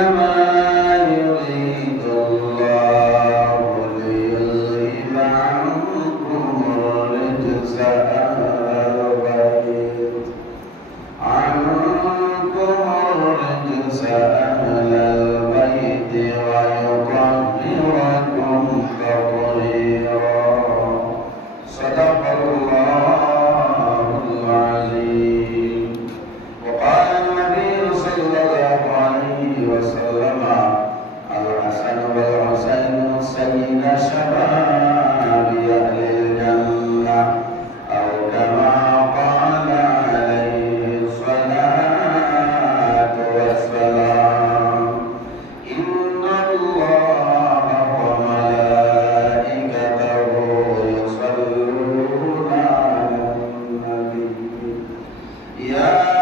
ما يا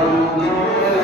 Allah'ım.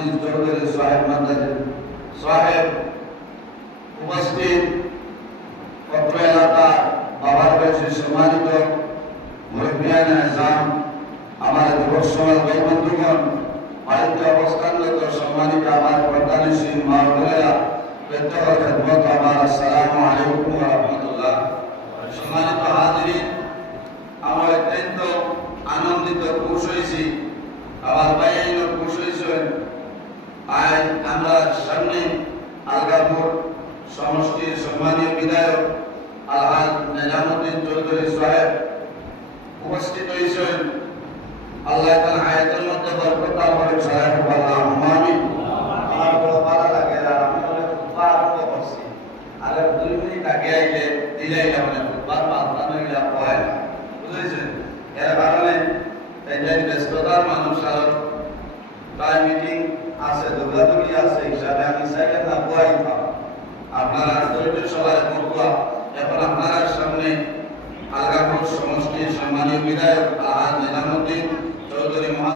মজলিস দরবারে সাহেব মাদারি সাহেব উপস্থিত পত্র এলাকা বাবার কাছে সম্মানিত মুরব্বিয়ান আজাম আমার যুবক সমাজ ভাই বন্ধুগণ ভারতীয় অবস্থানগত সম্মানিত আমার প্রধানশীল মা বোনেরা প্রত্যেকের খেদমত, আমার আসসালামু আলাইকুম রহমতুল্লাহ। সম্মানিত হাজিরিন, আমার অত্যন্ত আনন্দিত খুশ হয়েছি আমার ভাই খুশ হয়েছেন আজ আমরা সামনে আলগাপুর সমষ্টির সম্মানীয় বিধায়ক আলহাজ নিজামুদ্দিন চৌধুরী সাহেব উপস্থিত হয়েছেন। আল্লাহ তালা আয়াতের মধ্যে বরকতা করে সাহেব আল্লাহ আমি আমার বড় ভালো লাগে আর আমি অনেক উৎপাদ করছি। আর দুই মিনিট আগে আইলে দিলাই মানে উৎপাদ পাতলা নইলে হয় না। বুঝেছেন? এর কারণে ব্যস্ততার মানুষ আর প্রায় মিটিং আছে দৌড়াদৌড়ি আছে হিসাবে আমি চাইলে না বই আপনারা দরিদ্র সবাই বলবা এখন আপনার সামনে আলগাপুর সমষ্টির সম্মানীয় বিধায়ক আহার নিজামুদ্দিন চৌধুরী